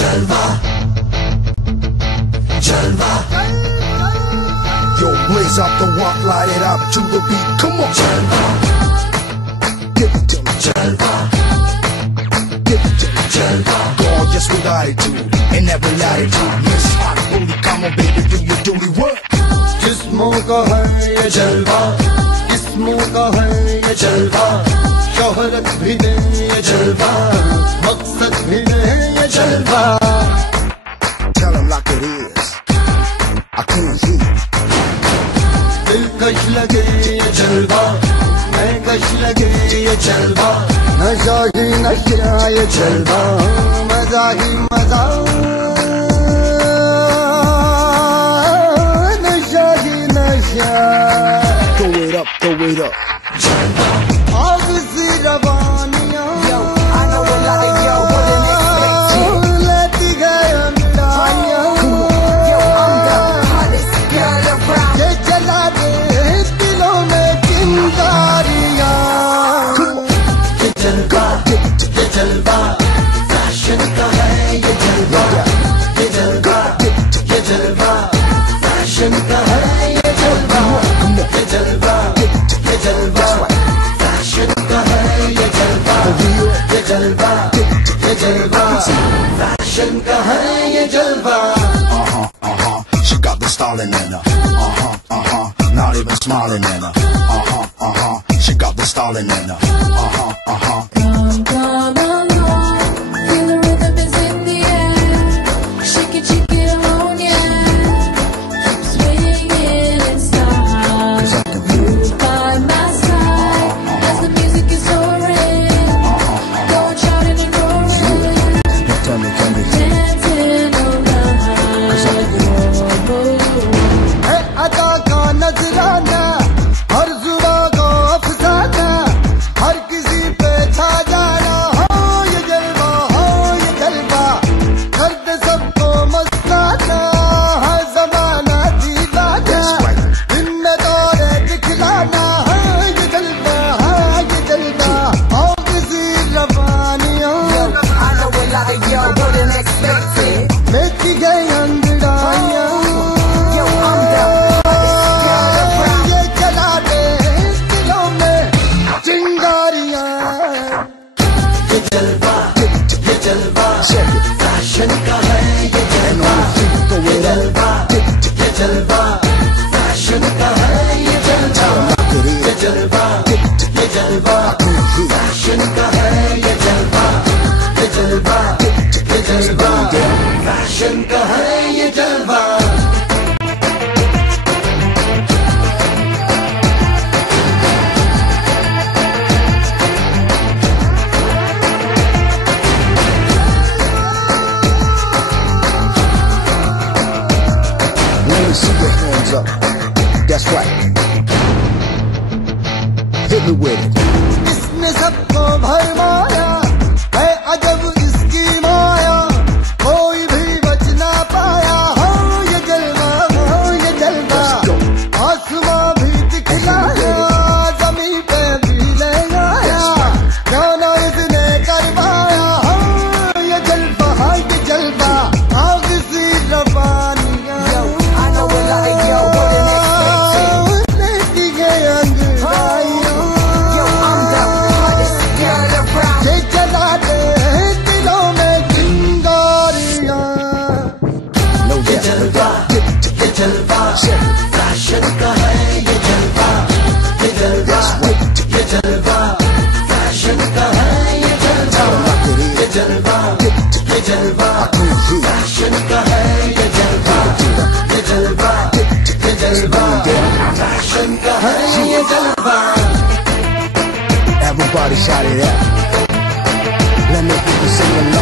Jalwa, Jalwa. Yo, blaze up the walk, light it up to the beat. Come on, Jalwa. Give it to me, Jalwa. Give it to me, Jalwa. Gorgeous with attitude in every latitude. Miss Hot Booty, come on, baby, do your duty work. जिस्मों का है ये जलवा, जिस्मों का है ये जलवा, शोहरत भी नहीं ये जलवा, मकसद भी नहीं ये जलवा. Tell him like it is. I can't see. दिलकश लगे ये जलवा, मैं कश लगे ये जलवा, नशा ही नशा ये जलवा, मजा ही मजा, नशा ही नशा. Throw it up, throw it up. आग सी रवानियां, I know a lot of y'all wouldn't expect it. लेती गए अंगड़ाइयां. Yo, I'm the hottest girl around. ये जला दे दिलों में चिंगारियां. ये जलवा, ये जलवा, फैशन का है ये जलवा. ये जलवा, ये जलवा, फैशन का है ये जलवा. ये जलवा, ये जलवा, फैशन का है ये जलवा. ये जलवा, ये जलवा, फैशन का है ये जलवा. She got the stalling in her. Not even smiling in her. She got the stalling in her. Come, come along, feel the rhythm is in the air. Shake it on, yeah. Keep swinging in style. Move by my side as the music is soaring. Go shouting and roaring, dancing around. है अदा का नजराना, हर जुबा को अफसाना, हर किसी पे छा जाना. हो ये जलवा, हो ये जलवा, कर दे सबको मस्ताना. हर जमाना दीवाना, इनमें दौरे दिखलाना. हाँ ये जलवा, हाँ ये जलवा, आओ किसी रवानियों. I know a lot of y'all wouldn't expect it. लेती गई अंगड़ाइयां. Yo, I'm the hottest girl around. ये जला दे दिलों में चिंगारियां. ये जलवा, ये जलवा, फैशन का है ये जलवा. ये जलवा, ये जलवा, फैशन का है ये जलवा. ये जलवा, ये जलवा, फैशन का है ये जलवा. ये जलवा, ये जलवा, फैशन का है ये जलवा. Let me see your hands up. That's right. Hit me with it. इसने सबको भरमाया, है अजब इसकी माया, कोई भी बच ना पाया. हो ये जलवा, हो ये जलवा, आसमां भी दिखलाया, जमीन पे भी ले आया. जाना इसने करवाया. हो ये जलवा, हाँ ये जलवा, आग सी रवानियां. Yo, I know a lot of y'all wouldn't expect it. लेती गई अंगड़ाइयां. Yo, I'm the hottest girl around. ये जला दे दिलों में चिंगारियां. No ये doubt. जलवा, ये जलवा, फैशन का है ये जलवा. ये जलवा, ये जलवा, फैशन का है ये जलवा. ये जलवा, ये जलवा, फैशन का है ये जलवा. ये जलवा, ये जलवा, फैशन का है ये जलवा. Everybody shout it out. Let me hear you sing along.